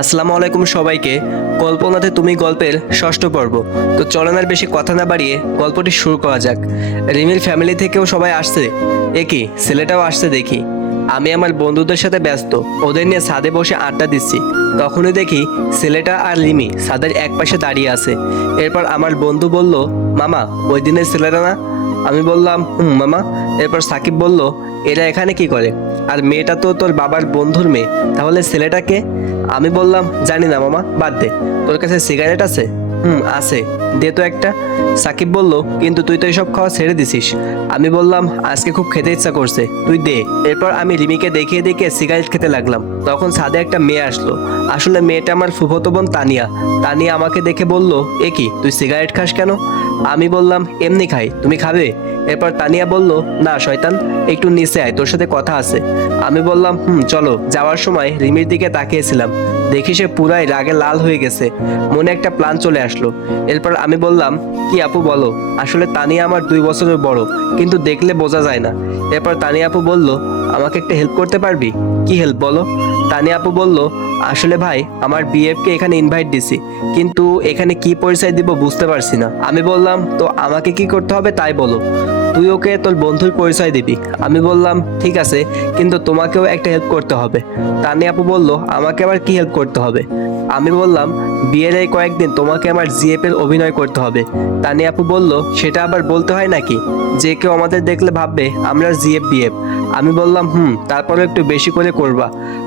আসসালামু আলাইকুম সবাইকে। কল্পনাতে তুমি গল্পের ষষ্ঠ পর্ব। তো চলেন আর বেশি কথা না বাড়িয়ে গল্পটি শুরু করা যাক। রিমির ফ্যামিলি থেকেও সবাই আসছে, একই ছেলেটাও আসছে দেখি। আমি আমার বন্ধুদের সাথে ব্যস্ত, ওদের নিয়ে ছাদে বসে আড্ডা দিচ্ছি। তখনই দেখি ছেলেটা আর রিমি ছাদের এক পাশে দাঁড়িয়ে আছে। এরপর আমার বন্ধু বলল, মামা ওই দিনের ছেলেটা না? আমি বললাম হুম মামা। এরপর সাকিব বলল, এরা এখানে কি করে? আর মেয়েটা তো তোর বাবার বন্ধুর মেয়ে, তাহলে ছেলেটাকে? আমি বললাম জানি না মামা, বাদ দে। তোর কাছে সিগারেট আছে? হুম আছে, দে তো একটা। সাকিব বলল, কিন্তু তুই তো এসব খাওয়া ছেড়ে দিছিস। আমি বললাম আজকে খুব খেতে ইচ্ছা করছে, তুই দে। এরপর আমি রিমিকে দেখিয়ে দেখিয়ে সিগারেট খেতে লাগলাম। তখন ছাদে একটা মেয়ে আসলো। আসলে মেয়েটা আমার ফুফাতো বোন তানিয়া। তানিয়া আমাকে দেখে বলল, এ কি তুই সিগারেট খাস কেন? আমি বললাম এমনি খাই, তুমি খাবে? এরপর তানিয়া বলল, না শয়তান, একটু নিচে আয়, তোর সাথে কথা আছে। আমি বললাম হুম চলো। যাওয়ার সময় রিমির দিকে তাকিয়েছিলাম, দেখি সে পুরাই রাগে লাল হয়ে গেছে। মনে একটা প্ল্যান চলে আসলো। এরপর আমি বললাম, কি আপু বলো। আসলে তানিয়া আমার 2 বছরের বড়, কিন্তু দেখলে বোঝা যায় না। এরপর তানিয়া আপু বলল, আমাকে একটা হেল্প করতে পারবি? কি হেল্প বলো? তানিয়া আপু বলল, আসলে ভাই আমার বিএফকে এখানে ইনভাইট দিছি, কিন্তু এখানে কি পরিচয় দিব বুঝতে পারছি না। আমি বললাম, তো আমাকে কি করতে হবে তাই বলো। তুই ওকে তোর বন্ধুর পরিচয় দিবি। আমি বললাম ঠিক আছে, কিন্তু তোমাকেও একটা হেল্প করতে হবে। তানি আপু বলল, আমাকে আবার কি হেল্প করতে হবে? আমি বললাম, বিয়ের এই কয়েকদিন তোমাকে আমার জিএফ এর অভিনয় করতে হবে। তানি আপু বলল, সেটা আবার বলতে হয় নাকি? যে কেউ আমাদের দেখলে ভাববে আমরা জিএফ বিএফ। আমি বললাম তারপরে একটু বেশি করে করবা।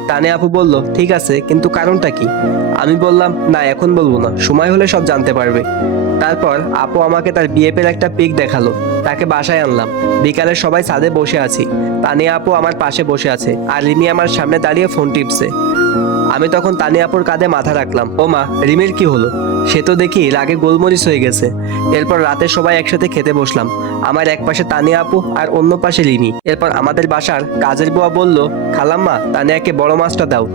তানি আপু বলল, ঠিক আছে, কিন্তু কারণটা কি? আমি বললাম, না এখন বলবো না, সময় হলে সব জানতে পারবে। তারপর আপু আমাকে তার বিএফ এর একটা পিক দেখালো। তাকে বাসায় আনলাম। বিকালে সবাই ছাদে বসে আছি। তানিয়া আপু আমার পাশে বসে আছে, আর রিমি আমার সামনে দাঁড়িয়ে ফোন টিপছে। আমি তখন তানিয়া আপুর কাঁধে মাথা রাখলাম। ও মা, রিমির কি হলো? সে তো দেখি রাগে গোলমরিচ হয়ে গেছে। এরপর রাতে সবাই একসাথে খেতে বসলাম। আমার এক পাশে তানিয়া আপু আর অন্য পাশে রিমি। এরপর আমাদের বাসার কাজের বুয়া বলল, খালাম্মা তানিয়াকে বড় মাছটা দাও।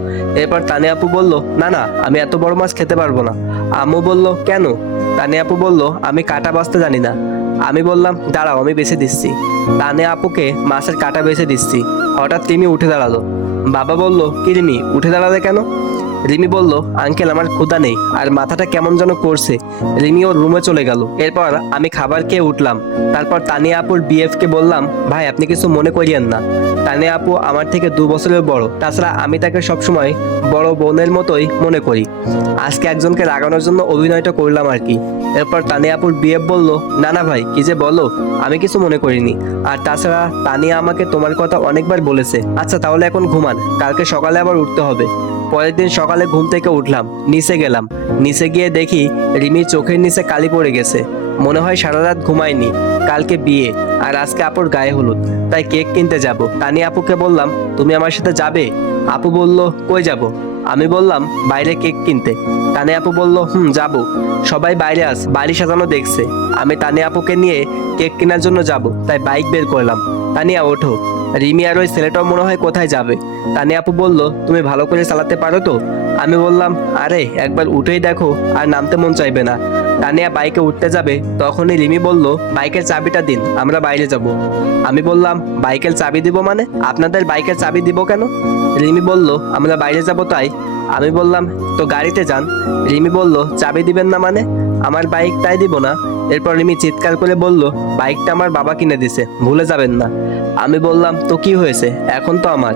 এরপর তানিয়া আপু বলল, না না, আমি এত বড় মাছ খেতে পারবো না। আম্মু বলল, কেন? তানিয়া আপু বলল, আমি কাটা বাছতে জানি না। আমি বললাম, দাঁড়াও আমি বেছে দিচ্ছি। তানিয়া আপুকে মাছের কাটা বেছে দিচ্ছি। হঠাৎ রিমি উঠে দাঁড়ালো। বাবা বলল, কি রিমি উঠে দাঁড়ালে কেন? রিমি বলল, আঙ্কেল আমার ক্ষুধা নেই আর মাথাটা কেমন যেন করছে। রিমি ওর রুমে চলে গেল। এরপর আমি খাবার খেয়ে উঠলাম। তারপর তানিয়া আপুর বিএফ কে বললাম, ভাই আপনি কিছু মনে করিয়েন না। তানিয়া আপু আমার থেকে 2 বছরের বড়, তাছাড়া আমি তাকে সবসময় বড় বোনের মতোই মনে করি। আজকে একজনকে রাগানোর জন্য অভিনয়টা করলাম আর কি। এরপর তানিয়া আপুর বিএফ বলল, না না ভাই কি যে বলো, আমি কিছু মনে করিনি। আর তাছাড়া তানিয়া আমাকে তোমার কথা অনেকবার বলেছে। আচ্ছা তাহলে এখন ঘুমান, কালকে সকালে আবার উঠতে হবে। পরের দিন সকালে ঘুম থেকে উঠলাম, নিচে গেলাম। নিচে গিয়ে দেখি রিমির চোখের নিচে কালি পড়ে গেছে। মনে হয় সারা রাত ঘুমায়নি। কালকে বিয়ে, আর আজকে আপুর গায়ে হলুদ, তাই কেক কিনতে যাব। তানি আপুকে বললাম, তুমি আমার সাথে যাবে? আপু বলল, কই যাব? আমি বললাম, বাইরে কেক কিনতে। তানি আপু বলল, যাব। সবাই বাইরে বাড়ি সাজানো দেখছে। আমি তানি আপুকে নিয়ে কেক কেনার জন্য যাব, তাই বাইক বের করলাম। তানিয়া ওঠো। রিমি আর ওই ছেলেটাও মনে হয় কোথায় যাবে। তানি আপু বলল, তুমি ভালো করে চালাতে পারো তো? আমি বললাম, আরে একবার উঠেই দেখো, আর নামতে মন চাইবে না। তানিয়া বাইকে উঠতে যাবে, তখনই রিমি বলল, বাইকের চাবিটা দিন, আমরা বাইরে যাব। আমি বললাম, বাইকের চাবি দিব মানে? আপনাদের বাইকের চাবি দিব কেন? রিমি বলল, আমরা বাইরে যাব তাই। আমি বললাম, তো গাড়িতে যান। রিমি বলল, চাবি দিবেন না মানে? আমার বাইক তাই দিব না। এরপর রিমি চিৎকার করে বলল, বাইকটা আমার বাবা কিনে দিছে, ভুলে যাবেন না। আমি বললাম, তো কি হয়েছে, এখন তো আমার।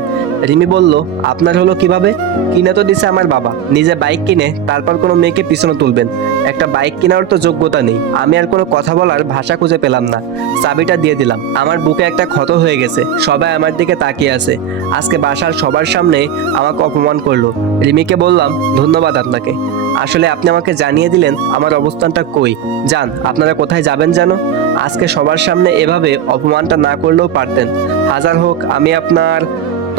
রিমি বলল, আপনার হলো কিভাবে? কিনে তো দিছে আমার বাবা, নিজে বাইক কিনে তারপর কোনো মেয়েকে পিছনে তুলবেন? একটা বাইক কেনার তো যোগ্যতা নেই। আমি আর কোনো কথা বলার ভাষা খুঁজে পেলাম না। চাবিটা দিয়ে দিলাম। আমার বুকে একটা ক্ষত হয়ে গেছে। সবাই আমার দিকে তাকিয়ে আছে। আজকে বাসার সবার সামনে আমাকে অপমান করলো। রিমিকে বললাম, ধন্যবাদ আপনাকে। আসলে আপনি আমাকে জানিয়ে দিলেন আমার অবস্থানটা কই। যান, আপনারা কোথায় যাবেন যেন? আজকে সবার সামনে এভাবে অপমানটা না করলেও পারতেন। হাজার হোক আমি আপনার।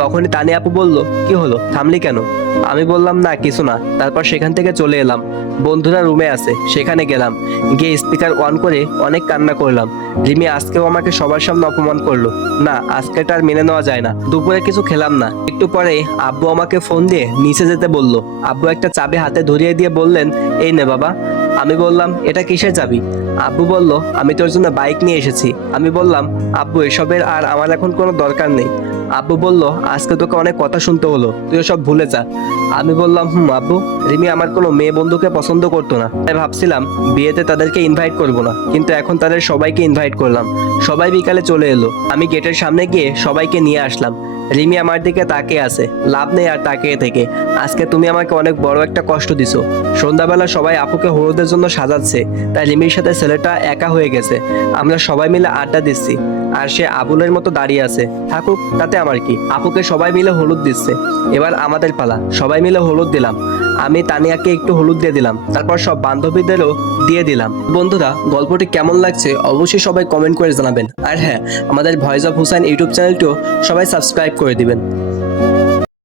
তখনই তানি আপু বলল, কি হলো, থামলি কেন? আমি বললাম, না কিছু না। তারপর সেখান থেকে চলে এলাম। বন্ধুরা রুমে আছে, সেখানে গেলাম। গিয়ে স্পিকার অন করে অনেক কান্না করলাম। রিমি আজকেও আমাকে সবার সামনে অপমান করলো। না, আজকেটা আর মেনে নেওয়া যায় না। দুপুরে কিছু খেলাম না। একটু পরে আব্বু আমাকে ফোন দিয়ে নিচে যেতে বলল। আব্বু একটা চাবি হাতে ধরিয়ে দিয়ে বললেন, এই নে বাবা। আমি বললাম, এটা কিসের চাবি? আব্বু বলল, আমি তোর জন্য বাইক নিয়ে এসেছি। আমি বললাম, আব্বু এসবের আর আমার এখন কোনো দরকার নেই। আব্বু বলল, আজকে তোকে অনেক কথা শুনতে হলো, তুই সব ভুলে যা। আমি বললাম, আব্বু, রিমি আমার কোনো মেয়ে বন্ধুকে পছন্দ করতো না, তাই ভাবছিলাম বিয়েতে তাদেরকে ইনভাইট করব না, কিন্তু এখন তাদের সবাইকে ইনভাইট করলাম। সবাই বিকালে চলে এলো, আমি গেটের সামনে গিয়ে সবাইকে নিয়ে আসলাম। রিমি আমার দিকে তাকিয়ে আছে, লাভ নেই আর তাকিয়ে থেকে। আজকে তুমি আমাকে অনেক বড় একটা কষ্ট দিছো। সন্ধ্যাবেলা সবাই আপুকে হলুদের জন্য সাজাচ্ছে, তাই রিমির সাথে ছেলেটা একা হয়ে গেছে। আমরা সবাই মিলে আড্ডা দিচ্ছি, আর সে আবুলের মতো দাঁড়িয়ে আছে। থাকুক, তাতে আমার কি। আপুকে সবাই মিলে হলুদ দিচ্ছে, এবার আমাদের পালা। সবাই মিলে হলুদ দিলাম। আমি তানিয়াকে একটু হলুদ দিয়ে দিলাম, তারপর সব বান্ধবীদেরও দিয়ে দিলাম। বন্ধুরা, গল্পটি কেমন লাগছে অবশ্যই সবাই কমেন্ট করে জানাবেন। আর হ্যাঁ, আমাদের ভয়েস অফ হুসাইন ইউটিউব চ্যানেলটিও সবাই সাবস্ক্রাইব করে দিবেন।